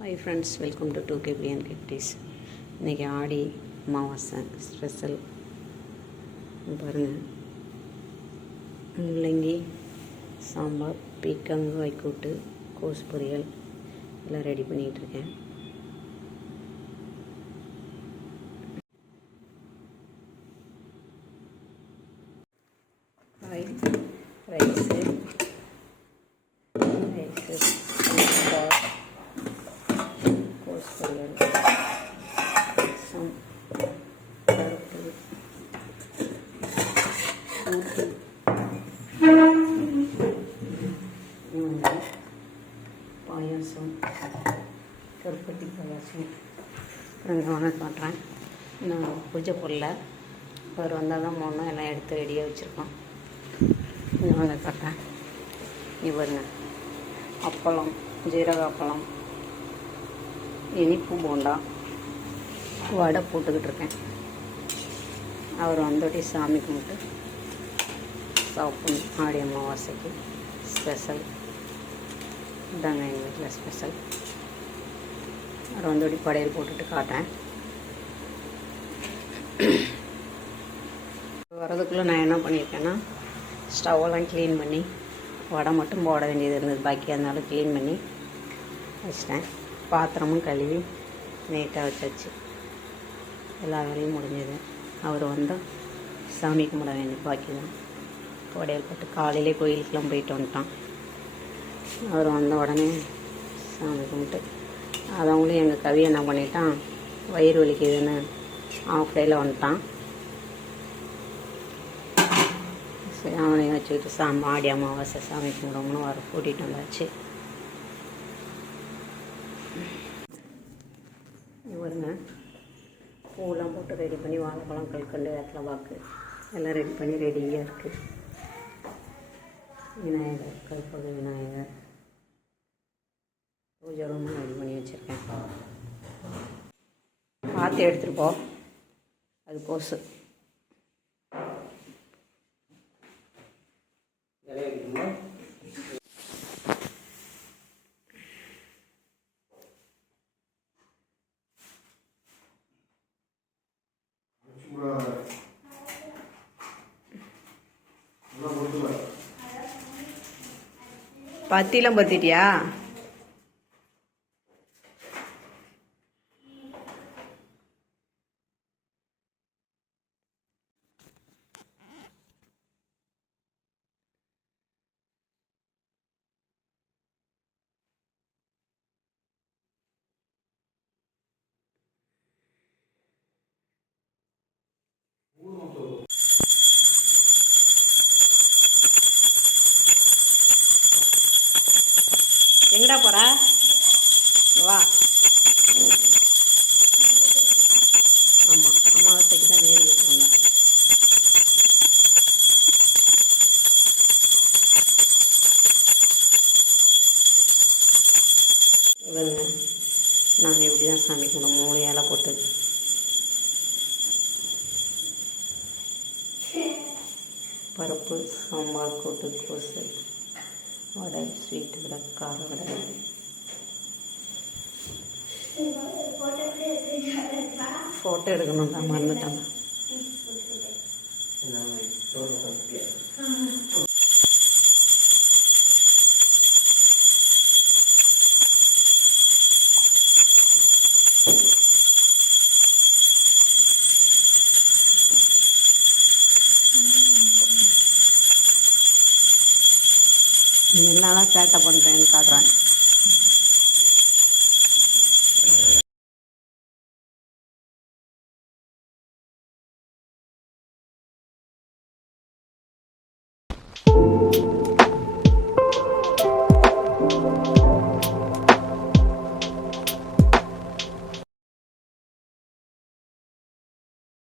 Hi friends welcome to to K P N gifties இன்றைக்கி ஆடி அமாவாசை special பாருங்கள் முள்ளங்கி சாம்பார் பீக்கங்காய் கூட்டு கோஸ் பொரியல். எல்லாம் ரெடி பண்ணிகிட்டு இருக்கேன். ஆயில் ரைஸு சாம்பார் கோஸ் பொரியல் ரசம் பருப்பு கூட்டு இன்னொன்று பாயாசம் கருப்பட்டி பாயாசம் இங்கே வந்து பண்ணுறேன் இன்னும் பூஜை பொருளை அவர் வந்தால் தான் போகணும் எல்லாம் எடுத்து ரெடியாக வச்சுருக்கோம். இங்கே வந்து காட்டுறேன். இங்கே பாருங்க. அப்பளம் ஜீரக அப்பளம் இனிப்பு போண்டா வடை போட்டுக்கிட்டு இருக்கேன். அவர் வந்தோடனே சாமி கும்பிட்டு சாப்பிடணும். ஆடி அமாவாசைக்கு ஸ்பெஷல் இதாங்க எங்கள் வீட்டில் ஸ்பெஷல் ரொந்தோடி படையல் போட்டுட்டு காட்டேன் வரதுக்குள்ளே நான் என்ன பண்ணியிருக்கேன்னா ஸ்டவ்வெல்லாம் க்ளீன் பண்ணி வடை மட்டும் போட வேண்டியது இருந்தது. பாக்கி அதனால க்ளீன் பண்ணி வச்சிட்டேன். பாத்திரமும் கழுவி நீட்டாக வச்சாச்சு. எல்லா வேலையும் முடிஞ்சது. அவர் வந்து சாமி கும்பிட வேண்டியது. பாக்கி தான் புடையல் போட்டு காலையிலே கோயிலுக்கெலாம் போயிட்டு வந்துட்டான். அவர் வந்த உடனே சாமி கும்பிட்டு அதவங்களும் எங்கள் கவி என்ன பண்ணிட்டான் வயிறு வலிக்குதுன்னு ஆஃப் டேயில் வந்துட்டான். சரி அவனையும் வச்சுக்கிட்டு சாமி ஆடி அமாவாசை சாமி கும்பிடுவோம்னு வர கூட்டிகிட்டு வந்தாச்சு. இவருங்க பூவெல்லாம் போட்டு ரெடி பண்ணி வாழைப்பழம் கல்கண்டு இடத்துல பாக்கு எல்லாம் ரெடி பண்ணி ரெடியாக இருக்குது விநாயகர் கல்பக விநாயகர். பூஜை ரூமும் ரெடி பண்ணி வச்சுருக்கேன். பார்த்து எடுத்துருப்போம் அது கோசு. பத்திலாம் பத்திட்டியா? எங்கடா போற? வா வா. ஆமாம் அமாவாசைக்கு தான் நேரி வைப்பாங்க. இவருங்க நாங்கள் இப்படி தான் சாமி கும்பிடும் மூணு இலை போட்டு. பருப்பு சாம்பார் கூட்டு கோசு. வடை ஸ்வீட் வடை கார வடை ஃபோட்டோ எடுக்கணும் தான் என்னெல்லாம் சேட்டை பண்றேன்னு காட்டுறாங்க